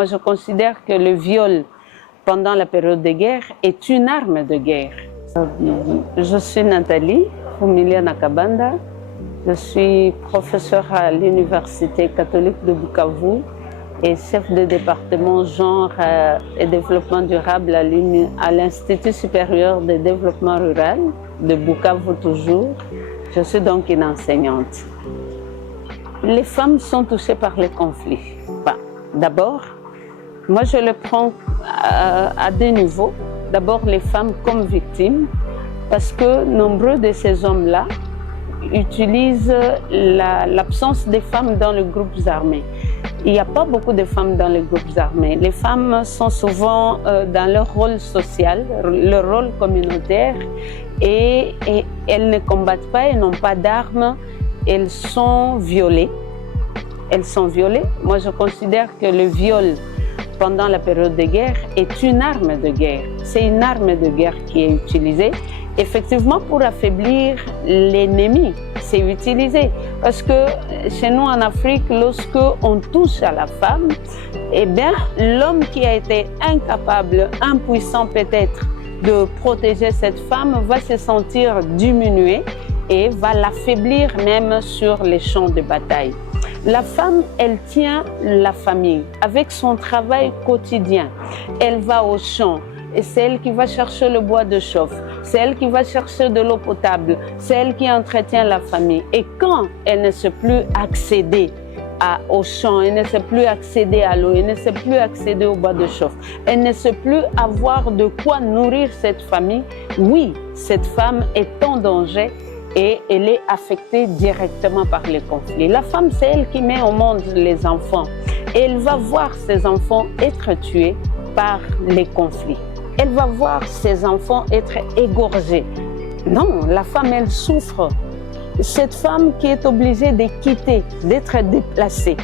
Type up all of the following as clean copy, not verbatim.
Moi, je considère que le viol pendant la période de guerre est une arme de guerre. Je suis Nathalie Fumilia Nakabanda. Je suis professeure à l'Université catholique de Bukavu et chef de département genre et développement durable à l'Institut supérieur de développement rural de Bukavu toujours. Je suis donc une enseignante. Les femmes sont touchées par les conflits. D'abord, moi je le prends à deux niveaux. D'abord les femmes comme victimes, parce que nombreux de ces hommes-là utilisent l'absence des femmes dans les groupes armés. Il n'y a pas beaucoup de femmes dans les groupes armés. Les femmes sont souvent dans leur rôle social, leur rôle communautaire, et elles ne combattent pas, elles n'ont pas d'armes, elles sont violées. Elles sont violées. Moi, je considère que le viol pendant la période de guerre est une arme de guerre. C'est une arme de guerre qui est utilisée, effectivement, pour affaiblir l'ennemi. C'est utilisé parce que chez nous en Afrique, lorsque on touche à la femme, eh bien, l'homme qui a été incapable, impuissant peut-être de protéger cette femme va se sentir diminué et va l'affaiblir même sur les champs de bataille. La femme, elle tient la famille avec son travail quotidien. Elle va au champ et c'est elle qui va chercher le bois de chauffe. C'est elle qui va chercher de l'eau potable. C'est elle qui entretient la famille. Et quand elle ne sait plus accéder au champ, elle ne sait plus accéder à l'eau, elle ne sait plus accéder au bois de chauffe, elle ne sait plus avoir de quoi nourrir cette famille, oui, cette femme est en danger et elle est affectée directement par les conflits. La femme, c'est elle qui met au monde les enfants. Et elle va voir ses enfants être tués par les conflits. Elle va voir ses enfants être égorgés. Non, la femme, elle souffre. Cette femme qui est obligée de quitter, d'être déplacée.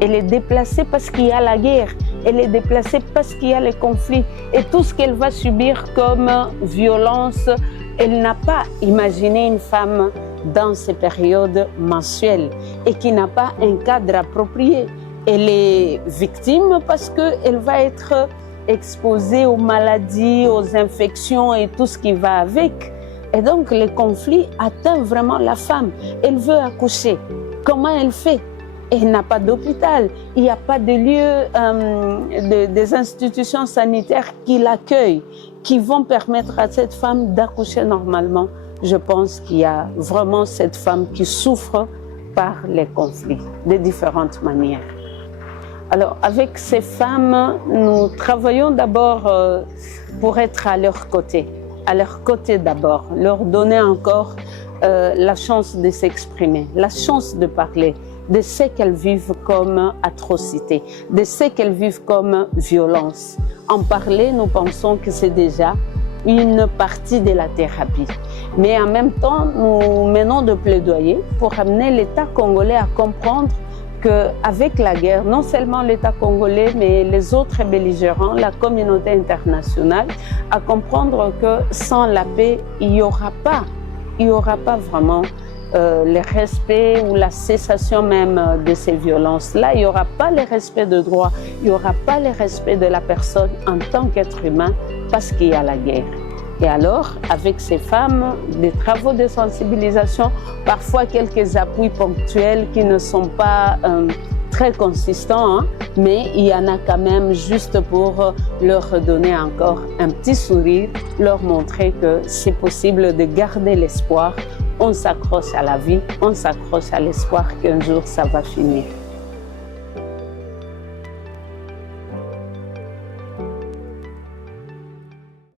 Elle est déplacée parce qu'il y a la guerre. Elle est déplacée parce qu'il y a les conflits. Et tout ce qu'elle va subir comme violence, elle n'a pas imaginé une femme dans ces périodes mensuelles et qui n'a pas un cadre approprié. Elle est victime parce qu'elle va être exposée aux maladies, aux infections et tout ce qui va avec. Et donc, le conflit atteint vraiment la femme. Elle veut accoucher. Comment elle fait? Elle n'a pas d'hôpital. Il n'y a pas de lieu, des institutions sanitaires qui l'accueillent, qui vont permettre à cette femme d'accoucher normalement. Je pense qu'il y a vraiment cette femme qui souffre par les conflits de différentes manières. Alors, avec ces femmes, nous travaillons d'abord pour être à leur côté. À leur côté d'abord, leur donner encore la chance de s'exprimer, la chance de parler de ce qu'elles vivent comme atrocité, de ce qu'elles vivent comme violence. En parler, nous pensons que c'est déjà une partie de la thérapie. Mais en même temps, nous menons de plaidoyer pour amener l'État congolais à comprendre qu'avec la guerre, non seulement l'État congolais, mais les autres belligérants, la communauté internationale, à comprendre que sans la paix, il n'y aura pas vraiment le respect ou la cessation même de ces violences-là. Il n'y aura pas le respect de droit, il n'y aura pas le respect de la personne en tant qu'être humain parce qu'il y a la guerre. Et alors, avec ces femmes, des travaux de sensibilisation, parfois quelques appuis ponctuels qui ne sont pas très consistants, hein, mais il y en a quand même juste pour leur redonner encore un petit sourire, leur montrer que c'est possible de garder l'espoir. On s'accroche à la vie, on s'accroche à l'espoir qu'un jour ça va finir.